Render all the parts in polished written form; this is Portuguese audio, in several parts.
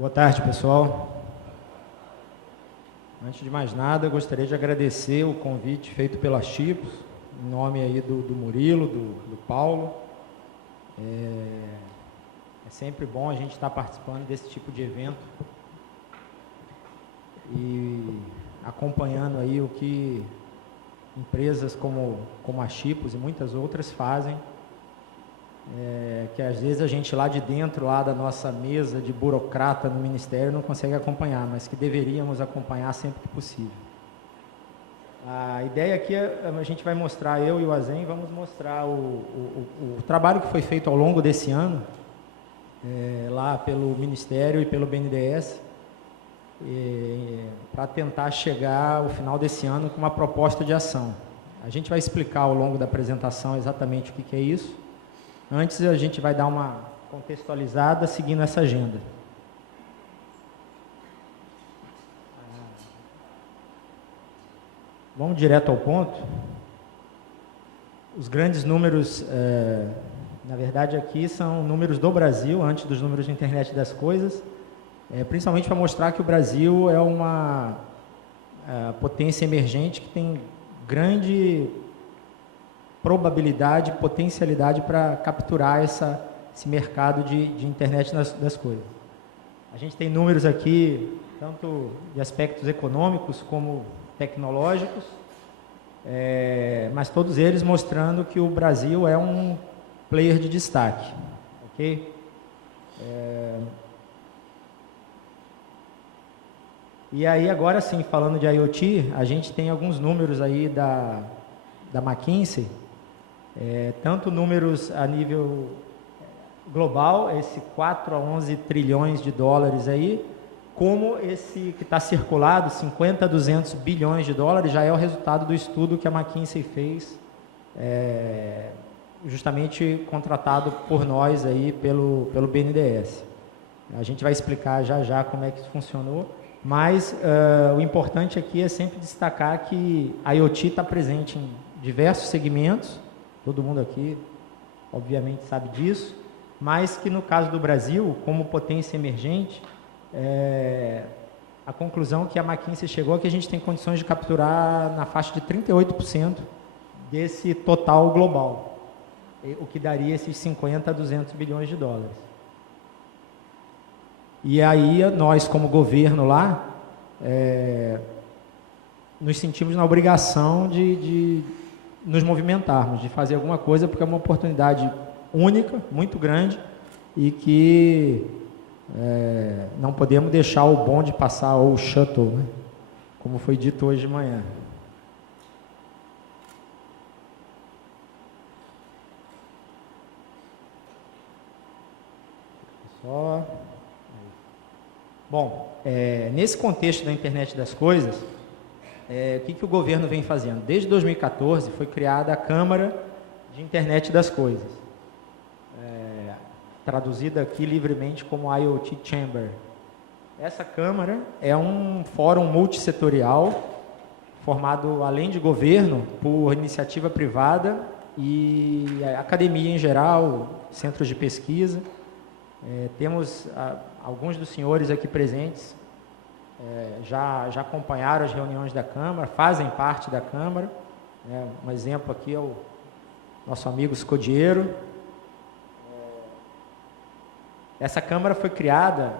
Boa tarde, pessoal. Antes de mais nada, eu gostaria de agradecer o convite feito pela Chipos, em nome aí do Murilo, do Paulo. É sempre bom a gente estar participando desse tipo de evento e acompanhando aí o que empresas como a Chipos e muitas outras fazem, que às vezes a gente lá de dentro, lá da nossa mesa de burocrata no Ministério, não consegue acompanhar, mas que deveríamos acompanhar sempre que possível. A ideia aqui a gente vai mostrar, eu e o Azen, vamos mostrar o trabalho que foi feito ao longo desse ano, lá pelo Ministério e pelo BNDES, para tentar chegar ao final desse ano com uma proposta de ação. A gente vai explicar ao longo da apresentação exatamente o que é isso. Antes, a gente vai dar uma contextualizada seguindo essa agenda. Vamos direto ao ponto. Os grandes números, na verdade, aqui são números do Brasil, antes dos números de internet das coisas, principalmente para mostrar que o Brasil é uma potência emergente que tem grande probabilidade, potencialidade para capturar esse mercado de internet das coisas. A gente tem números aqui, tanto de aspectos econômicos como tecnológicos, mas todos eles mostrando que o Brasil é um player de destaque, ok? E aí, agora sim, falando de IoT, a gente tem alguns números aí da McKinsey, tanto números a nível global, esse 4 a 11 trilhões de dólares aí, como esse que está circulado, 50 a 200 bilhões de dólares, já é o resultado do estudo que a McKinsey fez, justamente contratado por nós aí pelo BNDES. A gente vai explicar já como é que isso funcionou, mas o importante aqui é sempre destacar que a IoT está presente em diversos segmentos, todo mundo aqui obviamente sabe disso, mas que no caso do Brasil, como potência emergente, a conclusão que a McKinsey chegou é que a gente tem condições de capturar na faixa de 38% desse total global, o que daria esses 50 a 200 bilhões de dólares. E aí nós, como governo lá, nos sentimos na obrigação de nos movimentarmos, de fazer alguma coisa, porque é uma oportunidade única, muito grande, e que não podemos deixar o bonde passar, ou o shuttle, né? Como foi dito hoje de manhã. Bom, nesse contexto da internet das coisas, o que o governo vem fazendo? Desde 2014 foi criada a Câmara de Internet das Coisas, traduzida aqui livremente como IoT Chamber. Essa Câmara é um fórum multissetorial, formado, além de governo, por iniciativa privada e academia em geral, centros de pesquisa. Temos alguns dos senhores aqui presentes, já acompanharam as reuniões da Câmara, fazem parte da Câmara. Um exemplo aqui é o nosso amigo Scodiero. Essa Câmara foi criada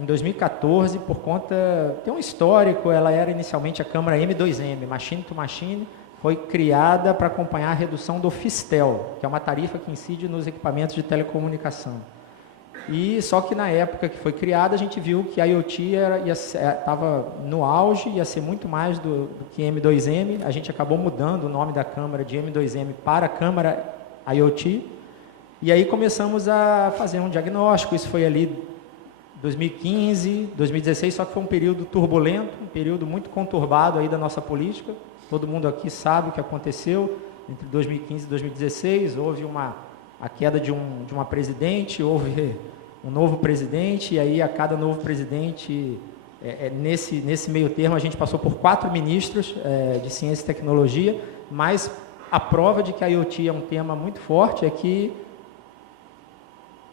em 2014 por conta... Tem um histórico, ela era inicialmente a Câmara M2M, Machine to Machine, foi criada para acompanhar a redução do Fistel, que é uma tarifa que incide nos equipamentos de telecomunicação. E só que na época que foi criada, a gente viu que a IoT estava no auge, ia ser muito mais do que M2M. A gente acabou mudando o nome da Câmara de M2M para Câmara IoT. E aí começamos a fazer um diagnóstico. Isso foi ali 2015, 2016, só que foi um período turbulento, um período muito conturbado aí da nossa política. Todo mundo aqui sabe o que aconteceu entre 2015 e 2016. Houve a queda de uma presidente, houve um novo presidente, e aí a cada novo presidente, nesse meio termo, a gente passou por 4 ministros de ciência e tecnologia, mas a prova de que a IoT é um tema muito forte é que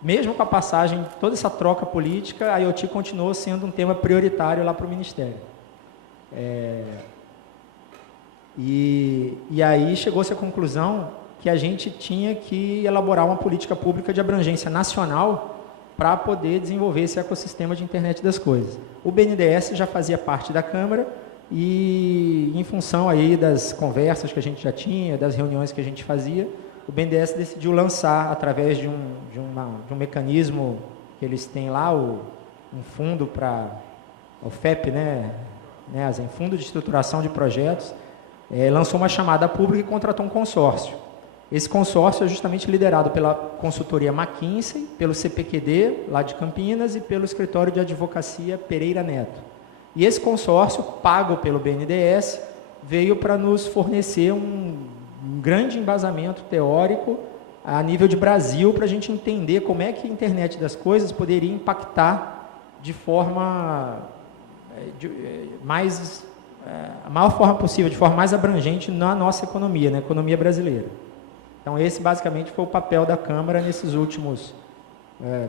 mesmo com a passagem, toda essa troca política, a IoT continuou sendo um tema prioritário lá para o Ministério. E aí chegou-se à conclusão que a gente tinha que elaborar uma política pública de abrangência nacional para poder desenvolver esse ecossistema de internet das coisas. O BNDES já fazia parte da Câmara e, em função aí das conversas que a gente já tinha, das reuniões que a gente fazia, o BNDES decidiu lançar, através de um mecanismo que eles têm lá, um fundo para o FEP, assim, Fundo de Estruturação de Projetos, lançou uma chamada pública e contratou um consórcio. Esse consórcio é justamente liderado pela consultoria McKinsey, pelo CPQD, lá de Campinas, e pelo escritório de advocacia Pereira Neto. E esse consórcio, pago pelo BNDES, veio para nos fornecer um grande embasamento teórico a nível de Brasil, para a gente entender como é que a internet das coisas poderia impactar de forma a maior forma possível, de forma mais abrangente na nossa economia, na economia brasileira. Então, esse basicamente foi o papel da Câmara nesses últimos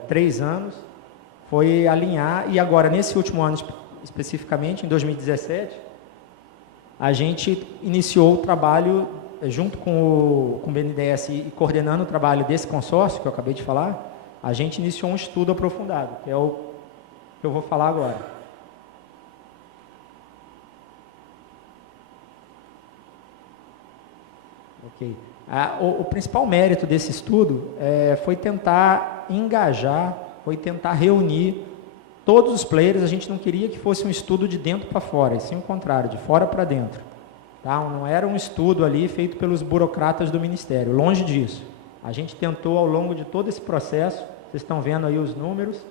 3 anos, foi alinhar, e agora, nesse último ano especificamente, em 2017, a gente iniciou o trabalho, junto com o BNDES e coordenando o trabalho desse consórcio, que eu acabei de falar, a gente iniciou um estudo aprofundado, que é o que eu vou falar agora. Ok. O principal mérito desse estudo foi tentar engajar, foi tentar reunir todos os players. A gente não queria que fosse um estudo de dentro para fora, e sim o contrário, de fora para dentro. Tá? Não era um estudo ali feito pelos burocratas do Ministério, longe disso. A gente tentou, ao longo de todo esse processo, vocês estão vendo aí os números,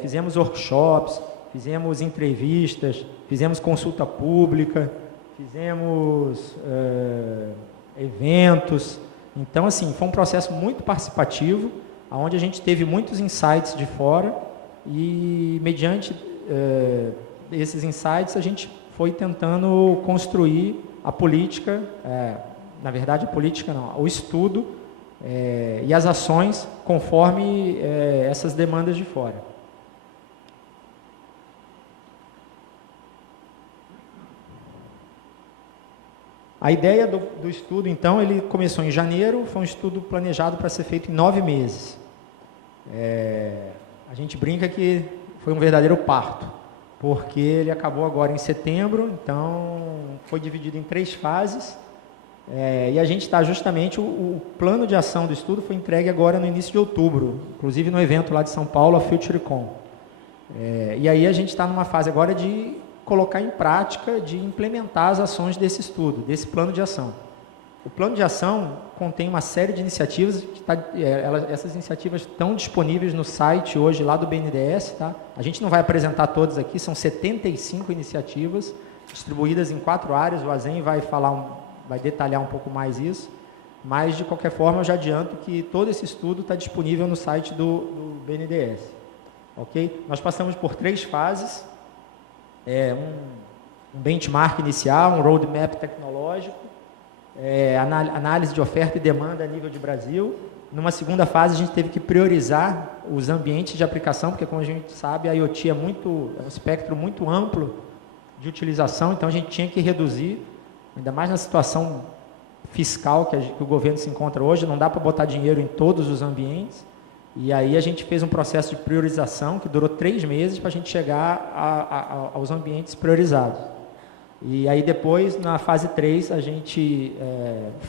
fizemos workshops, fizemos entrevistas, fizemos consulta pública, fizemos eventos. Então, assim, foi um processo muito participativo, onde a gente teve muitos insights de fora e, mediante esses insights, a gente foi tentando construir a política, na verdade, a política não, o estudo e as ações conforme essas demandas de fora. A ideia do estudo, então, ele começou em janeiro, foi um estudo planejado para ser feito em 9 meses. A gente brinca que foi um verdadeiro parto, porque ele acabou agora em setembro, então foi dividido em 3 fases, e a gente está justamente, o plano de ação do estudo foi entregue agora no início de outubro, inclusive no evento lá de São Paulo, a FutureCon. E aí a gente está numa fase agora de colocar em prática, de implementar as ações desse estudo, desse plano de ação. O plano de ação contém uma série de iniciativas, essas iniciativas estão disponíveis no site hoje lá do BNDES, tá? A gente não vai apresentar todas aqui, são 75 iniciativas, distribuídas em 4 áreas, o Azen vai detalhar um pouco mais isso, mas de qualquer forma eu já adianto que todo esse estudo está disponível no site do BNDES. Ok? Nós passamos por 3 fases, um benchmark inicial, um roadmap tecnológico, análise de oferta e demanda a nível de Brasil. Numa segunda fase, a gente teve que priorizar os ambientes de aplicação, porque, como a gente sabe, a IoT é um espectro muito amplo de utilização, então a gente tinha que reduzir, ainda mais na situação fiscal que o governo se encontra hoje, não dá para botar dinheiro em todos os ambientes. E aí a gente fez um processo de priorização que durou 3 meses para a gente chegar aos ambientes priorizados. E aí depois, na fase 3, a gente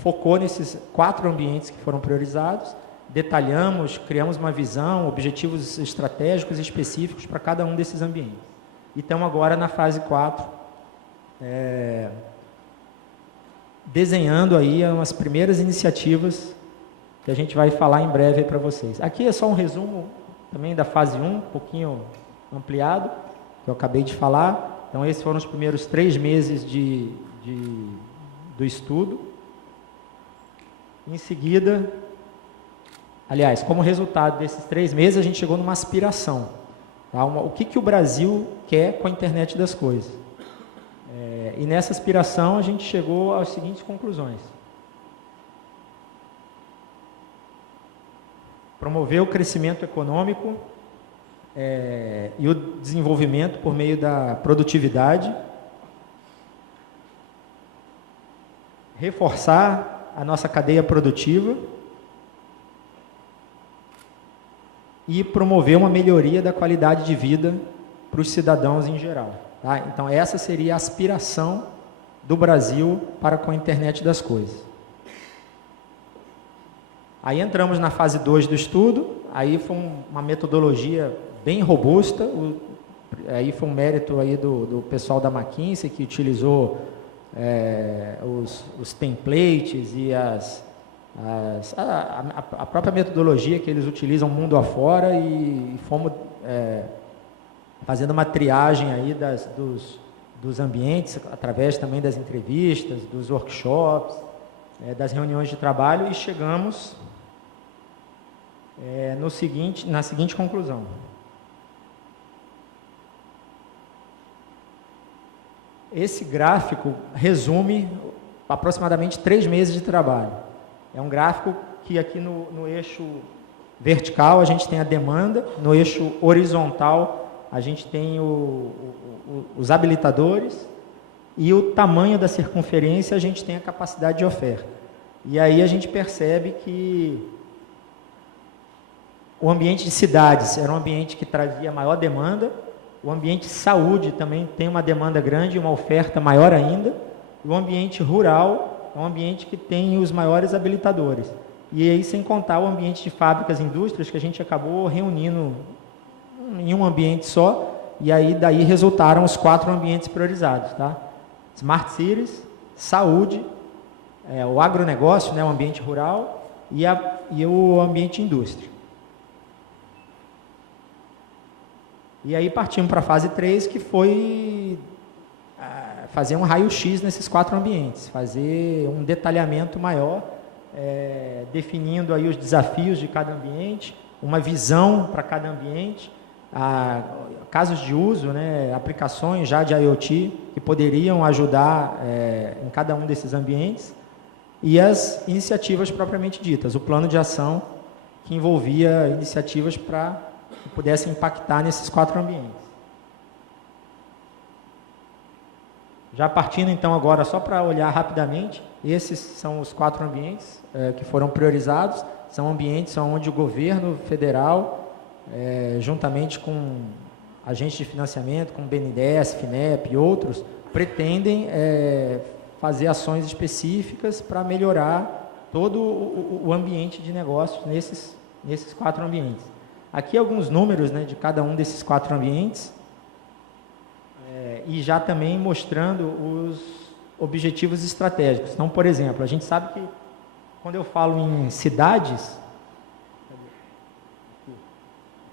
focou nesses 4 ambientes que foram priorizados, detalhamos, criamos uma visão, objetivos estratégicos e específicos para cada um desses ambientes. E estamos agora na fase 4, desenhando aí umas primeiras iniciativas que a gente vai falar em breve para vocês. Aqui é só um resumo também da fase 1, um pouquinho ampliado, que eu acabei de falar. Então, esses foram os primeiros 3 meses do estudo. Em seguida, aliás, como resultado desses 3 meses, a gente chegou numa aspiração. Tá? O que o Brasil quer com a internet das coisas? E nessa aspiração, a gente chegou às seguintes conclusões. promover o crescimento econômico e o desenvolvimento por meio da produtividade, reforçar a nossa cadeia produtiva e promover uma melhoria da qualidade de vida para os cidadãos em geral. Tá? Então, essa seria a aspiração do Brasil para com a internet das coisas. Aí entramos na fase 2 do estudo, aí foi uma metodologia bem robusta, aí foi um mérito aí do pessoal da McKinsey, que utilizou os templates e a própria metodologia que eles utilizam mundo afora, e fomos fazendo uma triagem aí dos ambientes, através também das entrevistas, dos workshops, das reuniões de trabalho, e chegamos na seguinte conclusão. Esse gráfico resume aproximadamente 3 meses de trabalho. É um gráfico que aqui no eixo vertical a gente tem a demanda, no eixo horizontal a gente tem os habilitadores, e o tamanho da circunferência a gente tem a capacidade de oferta. E aí a gente percebe que o ambiente de cidades era um ambiente que trazia maior demanda, o ambiente de saúde também tem uma demanda grande e uma oferta maior ainda, e o ambiente rural é um ambiente que tem os maiores habilitadores. E aí, sem contar o ambiente de fábricas e indústrias, que a gente acabou reunindo em um ambiente só, e aí daí resultaram os 4 ambientes priorizados, tá? Smart Cities, saúde, o agronegócio, né, o ambiente rural, e o ambiente indústria. E aí partimos para a fase 3, que foi fazer um raio-x nesses 4 ambientes, fazer um detalhamento maior, definindo aí os desafios de cada ambiente, uma visão para cada ambiente, casos de uso, né, aplicações já de IoT que poderiam ajudar em cada um desses ambientes, e as iniciativas propriamente ditas, o plano de ação que envolvia iniciativas para que pudessem impactar nesses 4 ambientes. Já partindo então agora, só para olhar rapidamente, esses são os 4 ambientes que foram priorizados, são ambientes onde o governo federal, juntamente com agentes de financiamento, como BNDES, FINEP e outros, pretendem fazer ações específicas para melhorar todo o ambiente de negócios nesses 4 ambientes. Aqui alguns números, né, de cada um desses 4 ambientes, e já também mostrando os objetivos estratégicos. Então, por exemplo, a gente sabe que quando eu falo em cidades,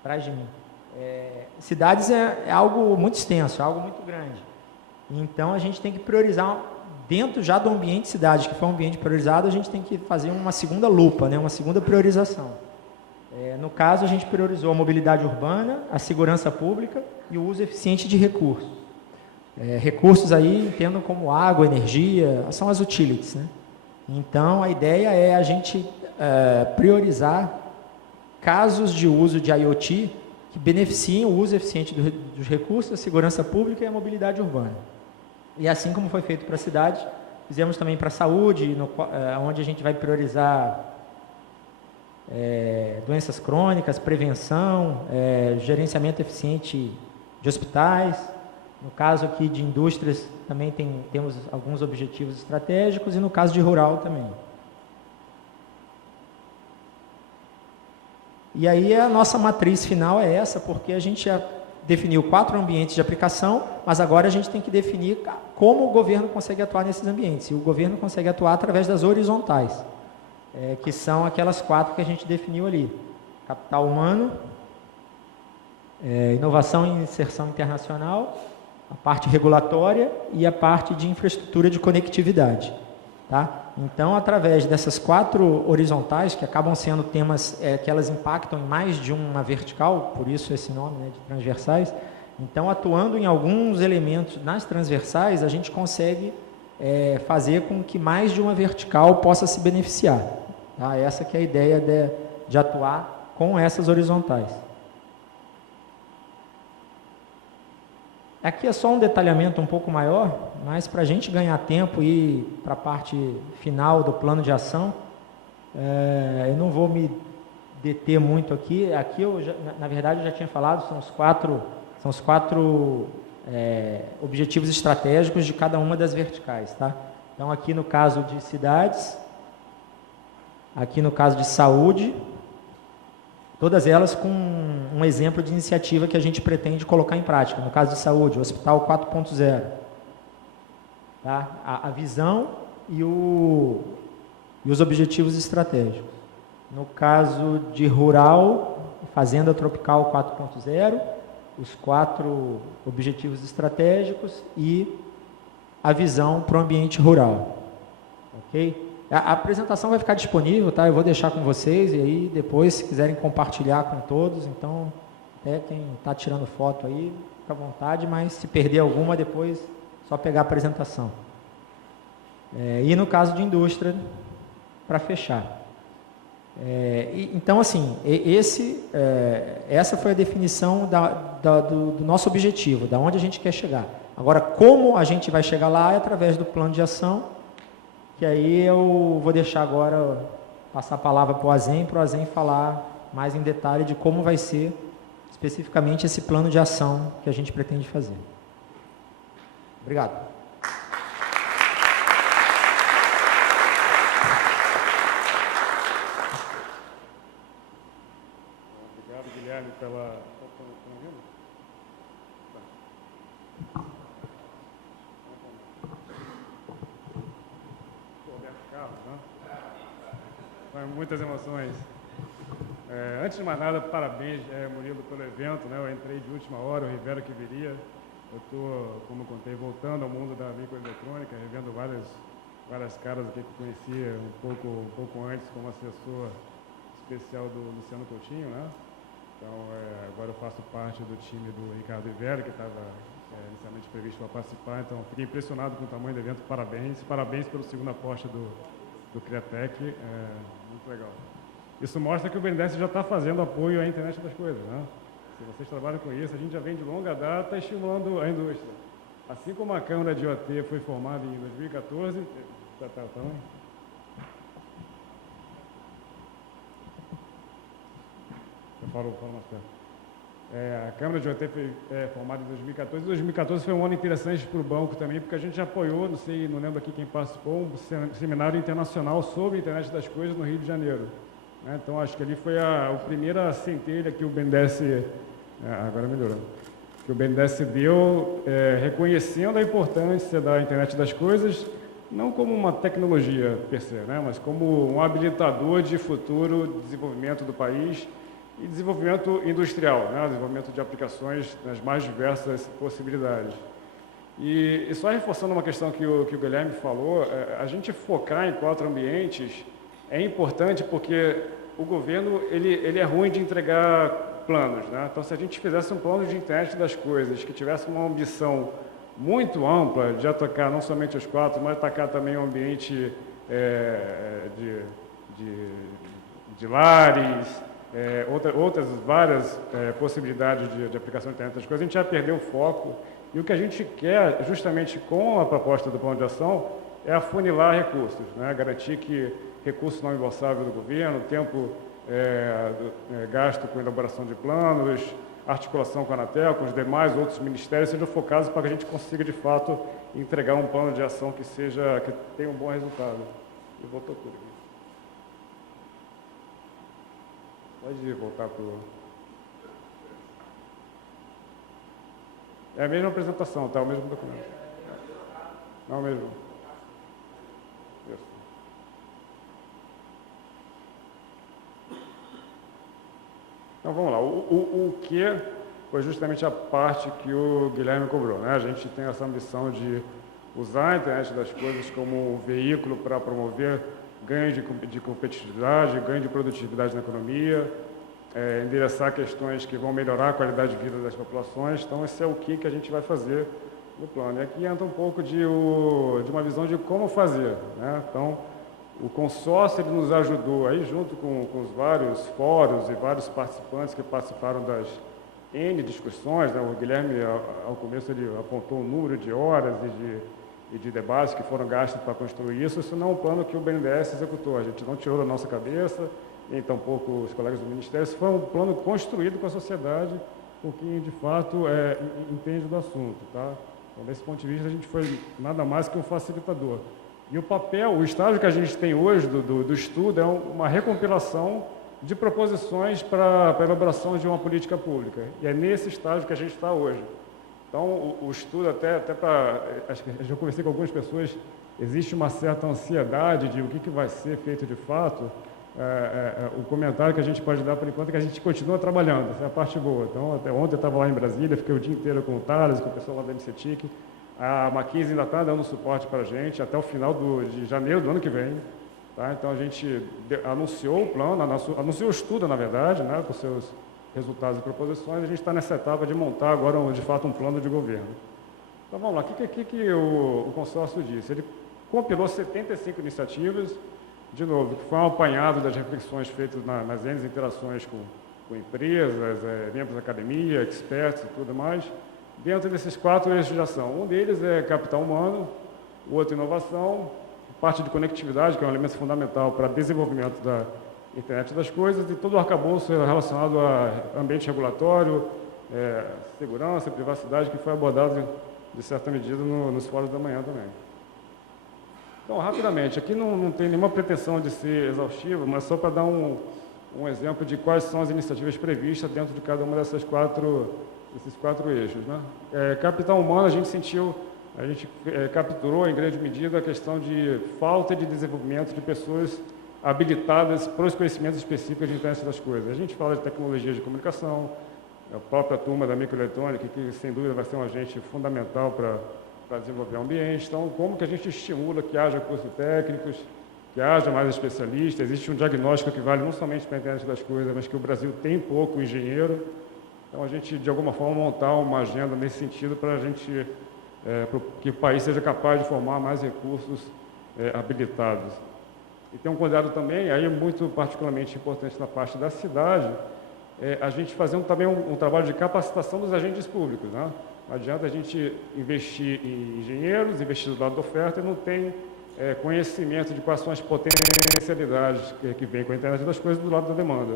atrás de mim, cidades é algo muito extenso, é algo muito grande. Então, a gente tem que priorizar, dentro já do ambiente cidade, que foi um ambiente priorizado, a gente tem que fazer uma segunda lupa, né, uma segunda priorização. No caso, a gente priorizou a mobilidade urbana, a segurança pública e o uso eficiente de recursos. Recursos aí, entendam como água, energia, são as utilities, né? Então, a ideia é a gente priorizar casos de uso de IoT que beneficiem o uso eficiente dos recursos, a segurança pública e a mobilidade urbana. E assim como foi feito para a cidade, fizemos também para a saúde, onde a gente vai priorizar doenças crônicas, prevenção, gerenciamento eficiente de hospitais. No caso aqui de indústrias, também temos alguns objetivos estratégicos, e no caso de rural também. E aí a nossa matriz final é essa, porque a gente já definiu 4 ambientes de aplicação, mas agora a gente tem que definir como o governo consegue atuar nesses ambientes. E o governo consegue atuar através das horizontais, que são aquelas 4 que a gente definiu ali. Capital humano, inovação e inserção internacional, a parte regulatória e a parte de infraestrutura de conectividade. Tá? Então, através dessas 4 horizontais, que acabam sendo temas que elas impactam em mais de uma vertical, por isso esse nome, né, de transversais, então, atuando em alguns elementos nas transversais, a gente consegue fazer com que mais de uma vertical possa se beneficiar. Tá? Essa que é a ideia de atuar com essas horizontais. Aqui é só um detalhamento um pouco maior, mas para a gente ganhar tempo e ir para a parte final do plano de ação, eu não vou me deter muito aqui. Aqui, na verdade, eu já tinha falado, são os quatro objetivos estratégicos de cada uma das verticais. Tá? Então, aqui no caso de cidades, aqui no caso de saúde, todas elas com um exemplo de iniciativa que a gente pretende colocar em prática. No caso de saúde, o Hospital 4.0. Tá? A visão e os objetivos estratégicos. No caso de rural, Fazenda Tropical 4.0, os 4 objetivos estratégicos e a visão para o ambiente rural. Ok? A apresentação vai ficar disponível, tá? Eu vou deixar com vocês e aí depois, se quiserem compartilhar com todos, então, até quem está tirando foto aí, fica à vontade, mas se perder alguma, depois só pegar a apresentação. E no caso de indústria, para fechar. Então, assim, essa foi a definição do nosso objetivo, da onde a gente quer chegar. Agora, como a gente vai chegar lá é através do plano de ação, que aí eu vou deixar agora, passar a palavra para o Azem falar mais em detalhe de como vai ser especificamente esse plano de ação que a gente pretende fazer. Obrigado. Obrigado, Guilherme, pela... Muitas emoções. Antes de mais nada, parabéns, Murilo, pelo evento, né? Eu entrei de última hora, o Rivero que viria. Eu estou, como contei, voltando ao mundo da microeletrônica, revendo várias caras aqui que eu conhecia um pouco antes como assessor especial do Luciano Coutinho, né? Então, agora eu faço parte do time do Ricardo Rivero, que estava inicialmente previsto para participar. Então, fiquei impressionado com o tamanho do evento. Parabéns pelo segundo aposta do Criatec, muito legal. Isso mostra que o BNDES já está fazendo apoio à internet das coisas, né? Se vocês trabalham com isso, a gente já vem de longa data estimulando a indústria. Assim como a Câmara de IoT foi formada em 2014, eu falo mais perto. A Câmara de IoT foi formada em 2014. 2014 foi um ano interessante para o banco também, porque a gente apoiou, não lembro aqui quem participou, um seminário internacional sobre a internet das coisas no Rio de Janeiro. Então, acho que ali foi a primeira centelha que o BNDES, agora melhorou, que o BNDES deu, reconhecendo a importância da internet das coisas, não como uma tecnologia per se, né, mas como um habilitador de futuro desenvolvimento do país e desenvolvimento industrial, né? Desenvolvimento de aplicações nas mais diversas possibilidades. E só reforçando uma questão que o Guilherme falou, a gente focar em 4 ambientes é importante porque o governo ele é ruim de entregar planos, né? Então, se a gente fizesse um plano de internet das coisas, que tivesse uma ambição muito ampla de atacar não somente os 4, mas atacar também o ambiente de lares, outras várias possibilidades de aplicação de internet das coisas, a gente já perdeu o foco. E o que a gente quer, justamente com a proposta do plano de ação, é afunilar recursos, né? Garantir que recursos não embolsáveis do governo, tempo gasto com elaboração de planos, articulação com a Anatel, com os demais outros ministérios, sejam focados para que a gente consiga, de fato, entregar um plano de ação que tenha um bom resultado. E voltou tudo aqui. Pode voltar para o... É a mesma apresentação, tá? O mesmo documento. Não, mesmo. Isso. Então, vamos lá. O que foi justamente a parte que o Guilherme cobrou, né? A gente tem essa ambição de usar a internet das coisas como um veículo para promover ganho de competitividade, ganho de produtividade na economia, endereçar questões que vão melhorar a qualidade de vida das populações. Então, esse é o que a gente vai fazer no plano. E aqui entra um pouco de uma visão de como fazer, né? Então, O consórcio ele nos ajudou, aí junto com os vários fóruns e vários participantes que participaram das N discussões, né? O Guilherme, ao começo, ele apontou o número de horas e de debates que foram gastos para construir isso. Isso não é um plano que o BNDES executou, a gente não tirou da nossa cabeça, nem tampouco os colegas do Ministério. Isso foi um plano construído com a sociedade, com quem, de fato, entende do assunto. Tá? Então, desse ponto de vista, a gente foi nada mais que um facilitador. E o papel, o estágio que a gente tem hoje do estudo é uma recompilação de proposições para a elaboração de uma política pública. E é nesse estágio que a gente está hoje. Então, o estudo, até para... Acho que eu conversei com algumas pessoas, existe uma certa ansiedade de o que vai ser feito de fato. O comentário que a gente pode dar, por enquanto, é que a gente continua trabalhando. Essa é a parte boa. Então, até ontem eu estava lá em Brasília, fiquei o dia inteiro com o Thales, com o pessoal lá da MCTIC. A Mackenzie ainda está dando suporte para a gente até o final de janeiro do ano que vem. Tá? Então, a gente anunciou o plano, anunciou o estudo, na verdade, né, com seus resultados e proposições. A gente está nessa etapa de montar agora, de fato, um plano de governo. Então, vamos lá. O que o consórcio disse? Ele compilou 75 iniciativas, de novo, que foi um apanhado das reflexões feitas nas N interações com empresas, membros da academia, experts e tudo mais, dentro desses 4 eixos de ação. Um deles é capital humano, o outro inovação, parte de conectividade, que é um elemento fundamental para o desenvolvimento da internet das coisas, e todo o arcabouço relacionado a ambiente regulatório, segurança, privacidade, que foi abordado, de certa medida, nos fóruns da manhã também. Então, rapidamente, aqui não tem nenhuma pretensão de ser exaustivo, mas só para dar um exemplo de quais são as iniciativas previstas dentro de cada uma desses quatro eixos. Né? Capital humano, a gente capturou, em grande medida, a questão de falta de desenvolvimento de pessoas habilitadas para os conhecimentos específicos de internet das coisas. A gente fala de tecnologia de comunicação, a própria turma da microeletrônica, que, sem dúvida, vai ser um agente fundamental para desenvolver o ambiente. Então, como que a gente estimula que haja cursos técnicos, que haja mais especialistas? Existe um diagnóstico que vale não somente para a internet das coisas, mas que o Brasil tem pouco engenheiro. Então, a gente, de alguma forma, montar uma agenda nesse sentido para a gente, que o país seja capaz de formar mais recursos habilitados. E tem um cuidado também, aí muito particularmente importante na parte da cidade, a gente fazer também um trabalho de capacitação dos agentes públicos. Né? Não adianta a gente investir em engenheiros, investir do lado da oferta e não tem conhecimento de quais são as potencialidades que vem com a internet das coisas do lado da demanda.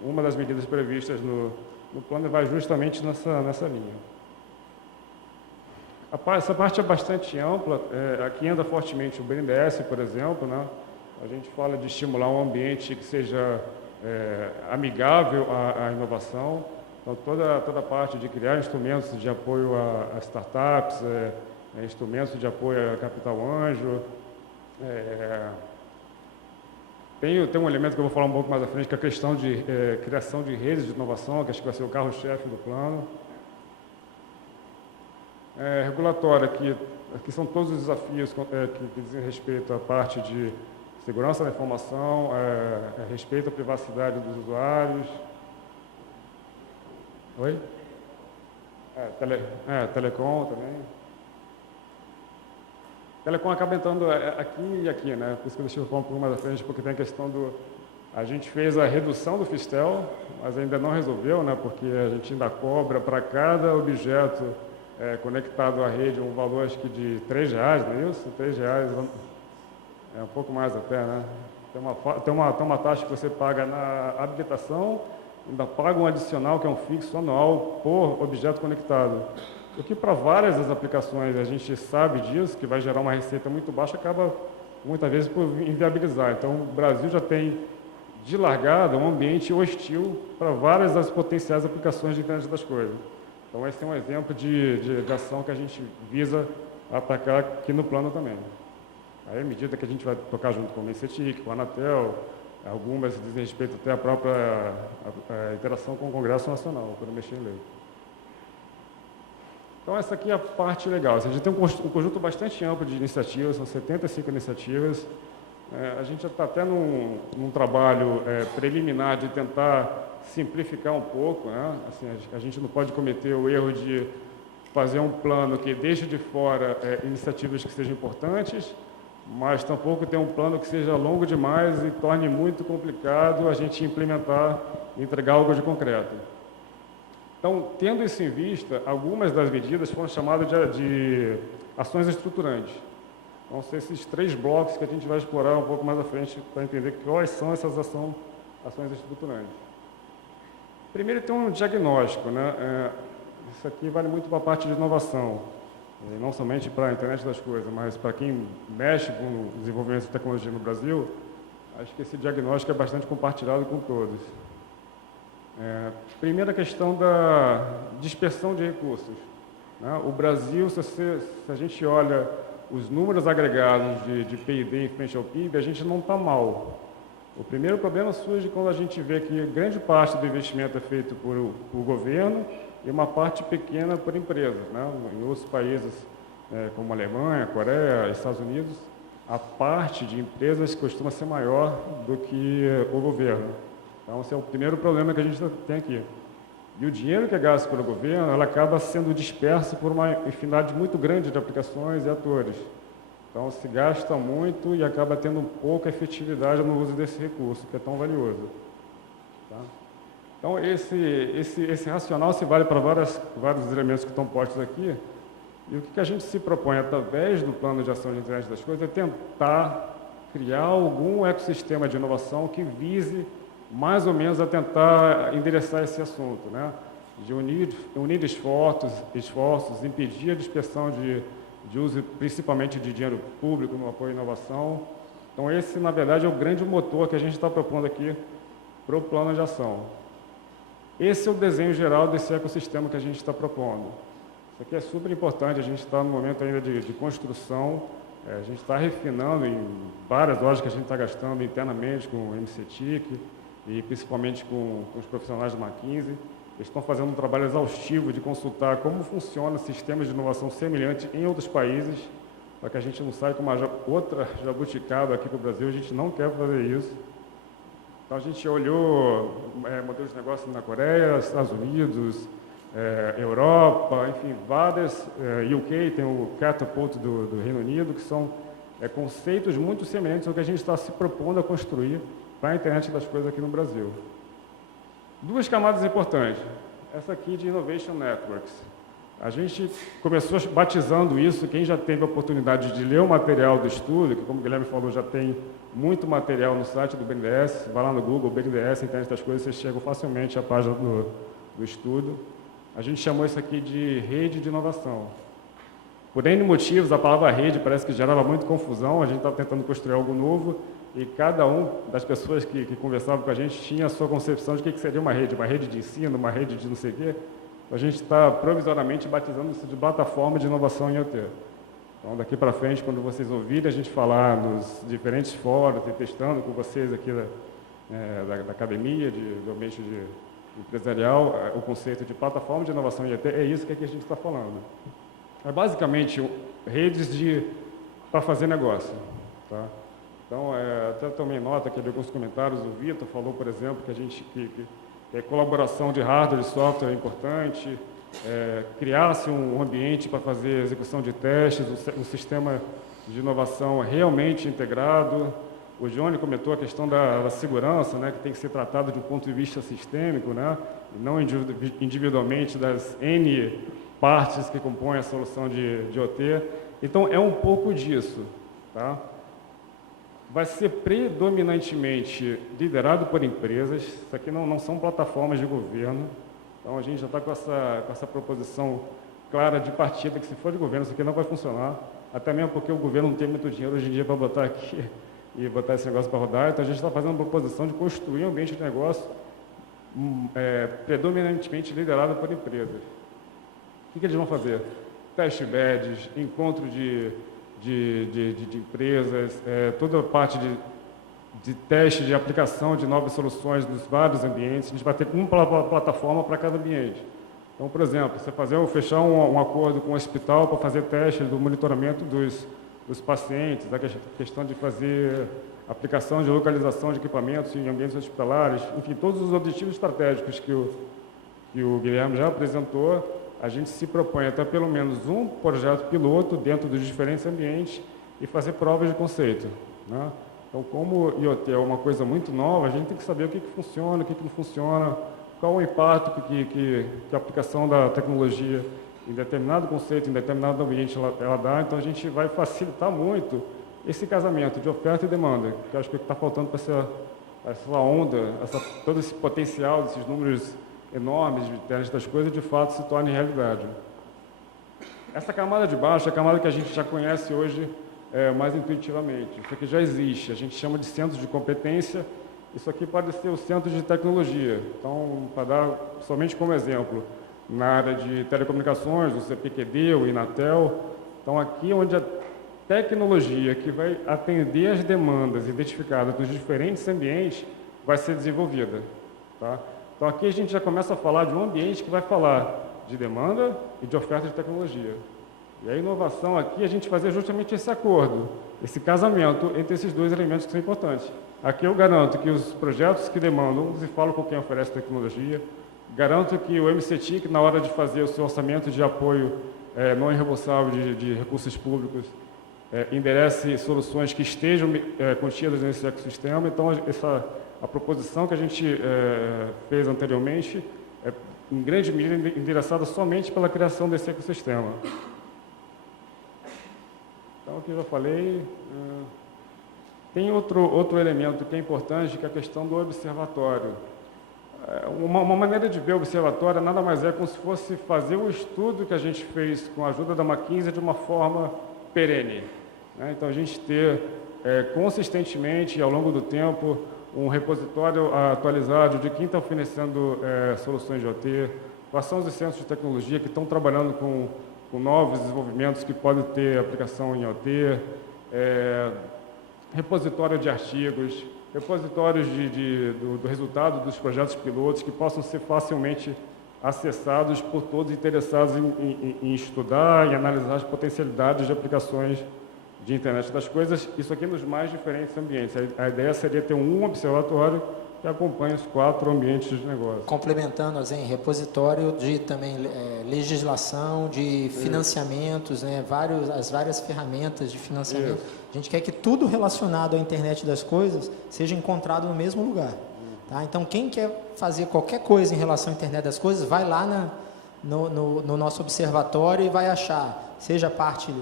Uma das medidas previstas no plano vai justamente nessa linha. Essa parte é bastante ampla. Aqui anda fortemente o BNDES, por exemplo. Né? A gente fala de estimular um ambiente que seja amigável à inovação. Então, toda a parte de criar instrumentos de apoio a startups, instrumentos de apoio a capital anjo. Tem um elemento que eu vou falar um pouco mais à frente, que é a questão de criação de redes de inovação, que acho que vai ser o carro-chefe do plano. Regulatória, que são todos os desafios que dizem respeito à parte de segurança da informação, respeito à privacidade dos usuários. Oi? Telecom também. Telecom acaba entrando aqui e aqui, né? Por isso que eu deixei falar um pouco mais à frente, porque tem a questão a gente fez a redução do Fistel, mas ainda não resolveu, né? Porque a gente ainda cobra para cada objeto conectado à rede um valor, acho que de R$3, não é isso? R$3 é um pouco mais até, né? Tem uma taxa que você paga na habilitação, ainda paga um adicional, que é um fixo anual por objeto conectado. O que para várias das aplicações a gente sabe disso, que vai gerar uma receita muito baixa, acaba muitas vezes por inviabilizar. Então, o Brasil já tem, de largada, um ambiente hostil para várias das potenciais aplicações de internet das coisas. Então, esse é um exemplo de ação que a gente visa atacar aqui no plano também. Aí, à medida que a gente vai tocar junto com o MCTIC, com a Anatel, algumas dizem respeito até à própria interação com o Congresso Nacional, quando mexer em lei. Então, essa aqui é a parte legal. A gente tem um conjunto bastante amplo de iniciativas, são 75 iniciativas. A gente já está até num trabalho preliminar de tentar simplificar um pouco. Né? Assim, a gente não pode cometer o erro de fazer um plano que deixe de fora iniciativas que sejam importantes, mas tampouco tem um plano que seja longo demais e torne muito complicado a gente implementar e entregar algo de concreto. Então, tendo isso em vista, algumas das medidas foram chamadas de ações estruturantes. Então, são esses 3 blocos que a gente vai explorar um pouco mais à frente para entender quais são essas ações estruturantes. Primeiro, tem um diagnóstico, né? Isso aqui vale muito para a parte de inovação, não somente para a internet das coisas, mas para quem mexe com o desenvolvimento de tecnologia no Brasil, acho que esse diagnóstico é bastante compartilhado com todos. Primeira questão da dispersão de recursos, né? O Brasil, se a gente olha os números agregados de PIB em frente ao PIB, a gente não está mal. O primeiro problema surge quando a gente vê que grande parte do investimento é feito por governo e uma parte pequena por empresas, né? Em outros países, como Alemanha, Coreia, Estados Unidos, a parte de empresas costuma ser maior do que o governo. Então, esse é o primeiro problema que a gente tem aqui. E o dinheiro que é gasto pelo governo, ela acaba sendo disperso por uma infinidade muito grande de aplicações e atores. Então, se gasta muito e acaba tendo pouca efetividade no uso desse recurso, que é tão valioso. Tá? Então, esse racional se vale para vários elementos que estão postos aqui. E o que a gente se propõe, através do Plano de Ação de Internet das Coisas, é tentar criar algum ecossistema de inovação que vise mais ou menos a tentar endereçar esse assunto, né? De unir esforços, impedir a dispersão de uso, principalmente de dinheiro público no apoio à inovação. Então, esse, na verdade, é o grande motor que a gente está propondo aqui para o plano de ação. Esse é o desenho geral desse ecossistema que a gente está propondo. Isso aqui é super importante, a gente está no momento ainda de construção, a gente está refinando em várias horas que a gente está gastando internamente com o MCTIC, e principalmente com os profissionais do McKinsey. Eles estão fazendo um trabalho exaustivo de consultar como funcionam sistemas de inovação semelhantes em outros países, para que a gente não saia com uma outra jabuticaba aqui para o Brasil, a gente não quer fazer isso. Então, a gente olhou modelos de negócio na Coreia, Estados Unidos, Europa, enfim, várias, UK, tem o Catapult do Reino Unido, que são conceitos muito semelhantes ao que a gente está se propondo a construir para a internet das coisas aqui no Brasil. 2 camadas importantes. Essa aqui de Innovation Networks. A gente começou batizando isso, quem já teve a oportunidade de ler o material do estudo, que como o Guilherme falou, já tem muito material no site do BNDES, vai lá no Google, BNDES, internet das coisas, vocês chegam facilmente à página do estudo. A gente chamou isso aqui de rede de inovação. Por N motivos, a palavra rede parece que gerava muita confusão, a gente está tentando construir algo novo, e cada um das pessoas que conversavam com a gente tinha a sua concepção de o que seria uma rede de ensino, uma rede de não sei o quê. A gente está provisoriamente batizando isso de plataforma de inovação em IoT. Então, daqui para frente, quando vocês ouvirem a gente falar nos diferentes fóruns e testando com vocês aqui da academia, do ambiente empresarial, o conceito de plataforma de inovação em IoT, é isso que aqui a gente está falando. É basicamente redes para fazer negócio. Tá? Então, até tomei nota aqui de alguns comentários, o Vitor falou, por exemplo, que a colaboração de hardware e software é importante, criar-se um ambiente para fazer execução de testes, um sistema de inovação realmente integrado. O Johnny comentou a questão da segurança, né, que tem que ser tratada de um ponto de vista sistêmico, né, não individualmente das N partes que compõem a solução de OT. Então, é um pouco disso. Tá? Vai ser predominantemente liderado por empresas, isso aqui não são plataformas de governo, então a gente já está com essa proposição clara de partida, que se for de governo isso aqui não vai funcionar, até mesmo porque o governo não tem muito dinheiro hoje em dia para botar aqui e botar esse negócio para rodar, então a gente está fazendo uma proposição de construir um ambiente de negócio predominantemente liderado por empresas. O que eles vão fazer? Test beds, encontro de empresas, toda a parte de teste, de aplicação de novas soluções nos vários ambientes. A gente vai ter uma plataforma para cada ambiente. Então, por exemplo, você fechar um acordo com o hospital para fazer teste do monitoramento dos pacientes, a questão de fazer aplicação de localização de equipamentos em ambientes hospitalares, enfim, todos os objetivos estratégicos que o Guilherme já apresentou. A gente se propõe até pelo menos um projeto piloto dentro dos diferentes ambientes e fazer provas de conceito, né? Então, como o IoT é uma coisa muito nova, a gente tem que saber o que funciona, o que não funciona, qual o impacto que a aplicação da tecnologia em determinado conceito, em determinado ambiente ela dá. Então, a gente vai facilitar muito esse casamento de oferta e demanda, que eu acho que está faltando para essa onda, todo esse potencial desses números enormes de internet das coisas, de fato, se torne realidade. Essa camada de baixo é a camada que a gente já conhece hoje mais intuitivamente. Isso aqui já existe, a gente chama de centros de competência. Isso aqui pode ser o centro de tecnologia. Então, para dar somente como exemplo, na área de telecomunicações, o CPQD, o Inatel. Então, aqui onde a tecnologia que vai atender as demandas identificadas nos diferentes ambientes vai ser desenvolvida. Tá? Então, aqui a gente já começa a falar de um ambiente que vai falar de demanda e de oferta de tecnologia. E a inovação aqui, a gente fazer justamente esse acordo, esse casamento entre esses dois elementos que são importantes. Aqui eu garanto que os projetos que demandam, se falam com quem oferece tecnologia, garanto que o MCTIC, na hora de fazer o seu orçamento de apoio não irreembolsável de recursos públicos, enderece soluções que estejam contidas nesse ecossistema. Então, a proposição que a gente fez anteriormente é, em grande medida, endereçada somente pela criação desse ecossistema. Então, o que eu já falei. Tem outro elemento que é importante, que é a questão do observatório. Uma maneira de ver o observatório nada mais é como se fosse fazer o estudo que a gente fez com a ajuda da McKinsey de uma forma perene, né? Então, a gente ter consistentemente, ao longo do tempo, um repositório atualizado de quem está oferecendo soluções de IoT, quais são os centros de tecnologia que estão trabalhando com novos desenvolvimentos que podem ter aplicação em IoT, repositório de artigos, repositórios do resultado dos projetos pilotos que possam ser facilmente acessados por todos interessados em estudar e analisar as potencialidades de aplicações de internet das coisas, isso aqui nos mais diferentes ambientes. A ideia seria ter um observatório que acompanhe os 4 ambientes de negócio. Complementando, assim, repositório de também legislação, de financiamentos, né, as várias ferramentas de financiamento. Isso. A gente quer que tudo relacionado à internet das coisas seja encontrado no mesmo lugar. Tá? Então, quem quer fazer qualquer coisa em relação à internet das coisas, vai lá no nosso observatório e vai achar, seja a parte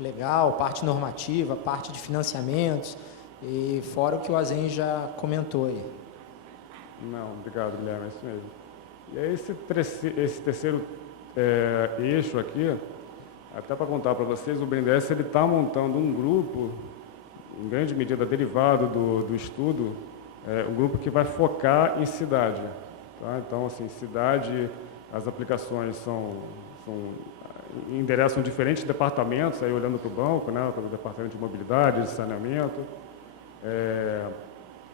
legal, parte normativa, parte de financiamentos, e fora o que o Azen já comentou aí. Não, obrigado, Guilherme, é isso mesmo. E aí esse terceiro eixo aqui, até para contar para vocês, o BNDES está montando um grupo, em grande medida derivado do estudo, um grupo que vai focar em cidade. Tá? Então, assim, cidade, as aplicações endereçam diferentes departamentos, aí olhando para o banco, né, para o departamento de mobilidade, de saneamento.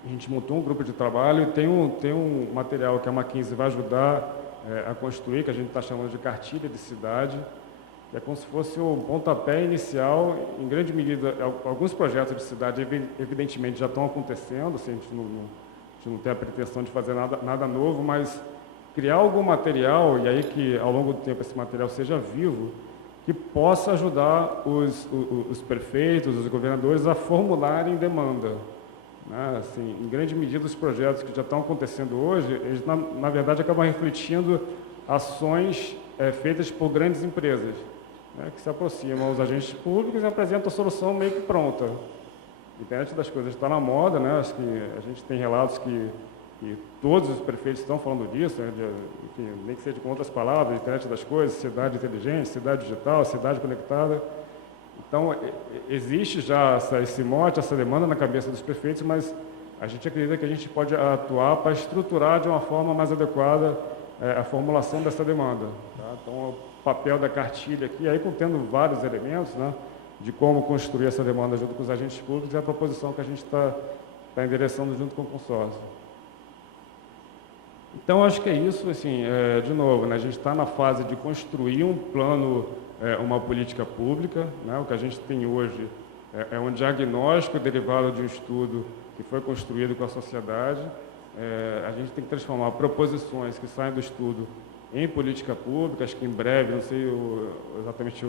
A gente montou um grupo de trabalho e tem um material que a McKinsey vai ajudar a construir, que a gente está chamando de cartilha de cidade, que é como se fosse o pontapé inicial. Em grande medida, alguns projetos de cidade, evidentemente, já estão acontecendo, assim, a gente não tem a pretensão de fazer nada novo, mas criar algum material, e aí que ao longo do tempo esse material seja vivo, que possa ajudar os prefeitos, os governadores a formularem demanda. Né? Assim, em grande medida, os projetos que já estão acontecendo hoje, eles, na verdade, acabam refletindo ações feitas por grandes empresas, né, que se aproximam aos agentes públicos e apresentam a solução meio que pronta. A internet das coisas está na moda, né? Acho que a gente tem relatos que todos os prefeitos estão falando disso, né? Enfim, nem que seja com outras palavras, internet das coisas, cidade inteligente, cidade digital, cidade conectada. Então, existe já esse mote, essa demanda na cabeça dos prefeitos, mas a gente acredita que a gente pode atuar para estruturar de uma forma mais adequada a formulação dessa demanda. Tá? Então, o papel da cartilha aqui, aí contendo vários elementos, né, de como construir essa demanda junto com os agentes públicos, é a proposição que a gente está endereçando junto com o consórcio. Então, acho que é isso, assim, de novo, né, a gente está na fase de construir um plano, uma política pública, né, o que a gente tem hoje é um diagnóstico derivado de um estudo que foi construído com a sociedade. A gente tem que transformar proposições que saem do estudo em política pública. Acho que em breve, não sei exatamente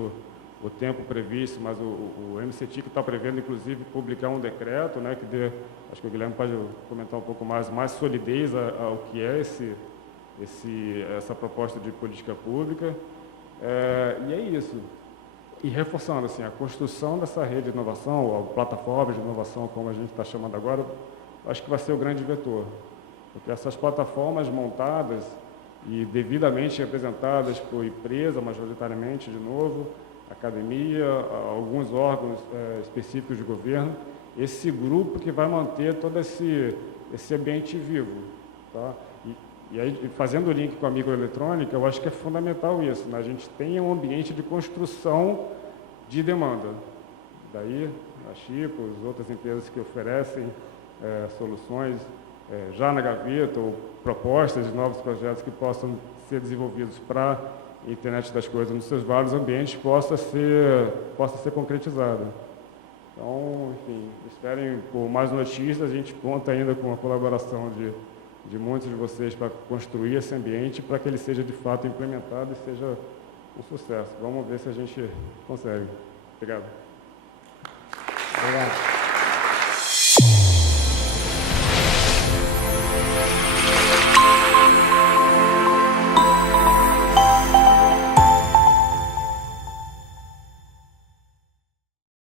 o tempo previsto, mas o MCTIC está prevendo, inclusive, publicar um decreto, né, que dê, acho que o Guilherme pode comentar um pouco mais solidez ao que é essa proposta de política pública. E é isso. E reforçando, assim, a construção dessa rede de inovação, ou plataforma de inovação, como a gente está chamando agora, acho que vai ser o grande vetor. Porque essas plataformas montadas e devidamente representadas por empresa, majoritariamente, de novo, academia, alguns órgãos específicos de governo, esse grupo que vai manter todo esse ambiente vivo. Tá? E aí, fazendo o link com a microeletrônica, eu acho que é fundamental isso, né? A gente tem um ambiente de construção de demanda. Daí, a Chico, as outras empresas que oferecem soluções já na gaveta, ou propostas de novos projetos que possam ser desenvolvidos para a internet das coisas nos seus vários ambientes, possa ser concretizada. Então, enfim, esperem por mais notícias, a gente conta ainda com a colaboração de muitos de vocês para construir esse ambiente, para que ele seja de fato implementado e seja um sucesso. Vamos ver se a gente consegue. Obrigado. Obrigado.